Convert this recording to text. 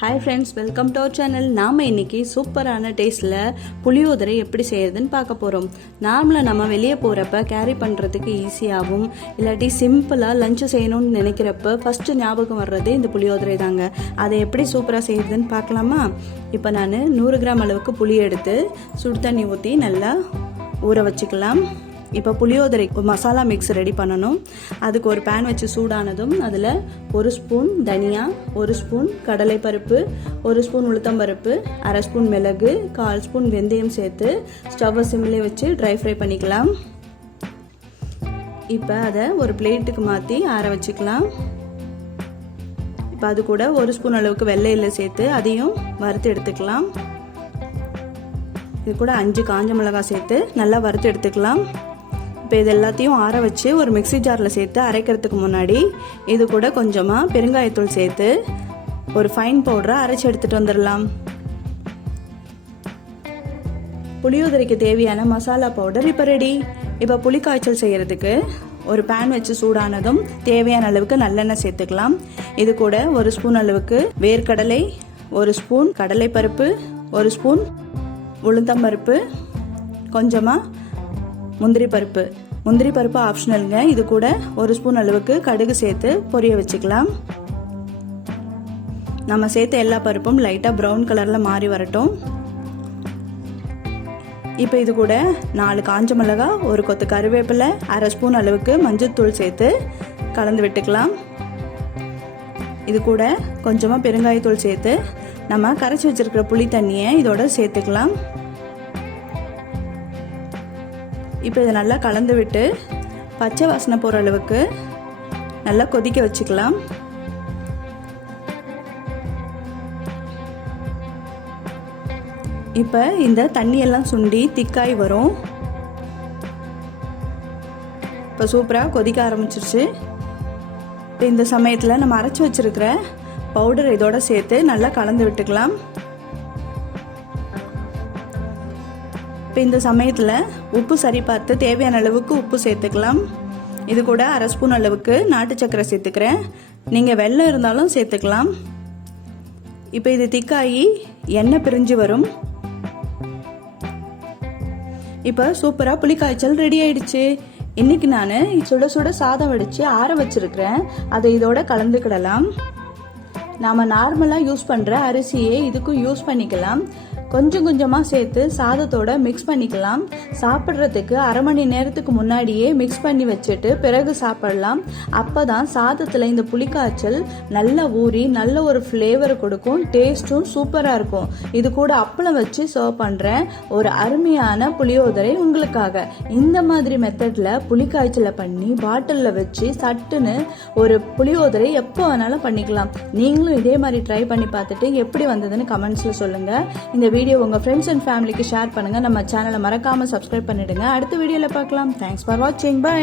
Hi friends, welcome to our channel. நாம் இன்றைக்கி சூப்பரான டேஸ்ட்டில் புளியோதரை எப்படி செய்யறதுன்னு பார்க்க போகிறோம். நார்மலாக நம்ம வெளியே போகிறப்ப கேரி பண்ணுறதுக்கு ஈஸியாகவும் இல்லாட்டி சிம்பிளாக லஞ்சு செய்யணும்னு நினைக்கிறப்ப ஃபஸ்ட்டு ஞாபகம் வர்றது இந்த புளியோதரை தாங்க. அதை எப்படி சூப்பராக செய்யறதுன்னு பார்க்கலாமா? இப்போ நான் 100 கிராம் அளவுக்கு புளி எடுத்து சுடு தண்ணி ஊற்றி நல்லா ஊற வச்சுக்கலாம். இப்போ புளியோதரை மசாலா மிக்ஸ் ரெடி பண்ணணும். அதுக்கு ஒரு பேன் வச்சு சூடானதும் அதில் 1 ஸ்பூன் தனியா, 1 ஸ்பூன் கடலைப்பருப்பு, 1 ஸ்பூன் உளுத்தம்பருப்பு, அரை ஸ்பூன் மிளகு, 1/4 ஸ்பூன் வெந்தயம் சேர்த்து ஸ்டவ்வை சிம்மிலே வச்சு ட்ரை ஃப்ரை பண்ணிக்கலாம். இப்போ அதை ஒரு பிளேட்டுக்கு மாற்றி ஆற வச்சுக்கலாம். இப்போ அது கூட 1 ஸ்பூன் அளவுக்கு வெள்ளை எள்ளு சேர்த்து அதையும் வறுத்து எடுத்துக்கலாம். இது கூட 5 காஞ்ச மிளகாய் சேர்த்து நல்லா வறுத்து எடுத்துக்கலாம். இப்போ இது எல்லாத்தையும் ஆற வச்சு ஒரு மிக்ஸி ஜாரில் சேர்த்து அரைக்கிறதுக்கு முன்னாடி இது கூட கொஞ்சமாக பெருங்காயத்தூள் சேர்த்து ஒரு ஃபைன் பவுடரை அரைச்சி எடுத்துகிட்டு வந்துடலாம். புளியோதரைக்கு தேவையான மசாலா பவுடர் இப்போ ரெடி. இப்போ புளி காய்ச்சல் செய்கிறதுக்கு ஒரு பேன் வச்சு சூடானதும் தேவையான அளவுக்கு நல்லெண்ணெய் சேர்த்துக்கலாம். இது கூட 1 ஸ்பூன் அளவுக்கு வேர்க்கடலை, 1 ஸ்பூன் கடலைப்பருப்பு, 1 ஸ்பூன் உளுந்தம்பருப்பு, கொஞ்சமாக முந்திரி பருப்பு ஆப்ஷனலுங்க. இது கூட 1 ஸ்பூன் அளவுக்கு கடுகு சேர்த்து பொரிய வச்சுக்கலாம். நம்ம சேர்த்த எல்லா பருப்பும் லைட்டாக ப்ரௌன் கலரில் மாறி வரட்டும். இப்போ இது கூட 4 காஞ்ச மிளகாய், 1 கொத்து கருவேப்பிலை, அரை ஸ்பூன் அளவுக்கு மஞ்சள்தூள் சேர்த்து கலந்து விட்டுக்கலாம். இது கூட கொஞ்சமாக பெருங்காயத்தூள் சேர்த்து நம்ம கரைச்சி வச்சிருக்கிற புளி தண்ணியை இதோட சேர்த்துக்கலாம். இப்போ இதை நல்லா கலந்து விட்டு பச்சை வாசனை போகிற அளவுக்கு நல்லா கொதிக்க வச்சுக்கலாம். இப்போ இந்த தண்ணியெல்லாம் சுண்டி திக்காய் வரும். இப்போ சூப்பராக கொதிக்க ஆரம்பிச்சிருச்சு. இப்போ இந்த சமயத்தில் நம்ம அரைச்சி வச்சிருக்கிற பவுடர் இதோட சேர்த்து நல்லா கலந்து விட்டுக்கலாம். இப்போ இந்த சமயத்தில் உப்பு சரி பார்த்து தேவையான அளவுக்கு உப்பு சேர்த்துக்கலாம். இது கூட அரை ஸ்பூன் அளவுக்கு நாட்டு சர்க்கரை சேர்த்துக்கிறேன். நீங்கள் வெல்லம் இருந்தாலும் சேர்த்துக்கலாம். இப்போ இது திக்காகி எண்ணெய் பிரிஞ்சு வரும். இப்போ சூப்பராக புளிக்காய்ச்சல் ரெடி ஆயிடுச்சு. இன்னைக்கு நான் சுட சுட சாதம் வடித்து ஆற வச்சிருக்கிறேன். அதை இதோட கலந்துக்கிடலாம். நாம் நார்மலாக யூஸ் பண்ணுற அரிசியே இதுக்கும் யூஸ் பண்ணிக்கலாம். கொஞ்சம் கொஞ்சமாக சேர்த்து சாதத்தோட மிக்ஸ் பண்ணிக்கலாம். சாப்பிட்றதுக்கு அரை மணி நேரத்துக்கு முன்னாடியே மிக்ஸ் பண்ணி வச்சுட்டு பிறகு சாப்பிடலாம். அப்போ தான் சாதத்தில் இந்த புளிக்காய்ச்சல் நல்லா ஊறி நல்ல ஒரு ஃப்ளேவர் கொடுக்கும். டேஸ்ட்டும் சூப்பராக இருக்கும். இது கூட அப்பளம் வச்சு சர்வ் பண்ணுறேன். ஒரு அருமையான புளியோதரை உங்களுக்காக. இந்த மாதிரி மெத்தடில் புளிக்காய்ச்சலை பண்ணி பாட்டிலில் வச்சு சட்டுன்னு ஒரு புளியோதரை எப்போ வேணாலும் பண்ணிக்கலாம். நீங்களும் இதே மாதிரி ட்ரை பண்ணி பார்த்துட்டு எப்படி வந்ததுன்னு கமெண்ட்ஸில் சொல்லுங்கள். இந்த வீடியோ உங்கள் ஃப்ரெண்ட்ஸ் அண்ட் ஃபேமிலிக்கு ஷேர் பண்ணுங்கள். நம்ம சேனலை மறக்காமல் சப்ஸ்கிரைப் பண்ணிடுங்க. அடுத்த வீடியோவில் பார்க்கலாம். தேங்க்ஸ் ஃபார் வாட்சிங். பை.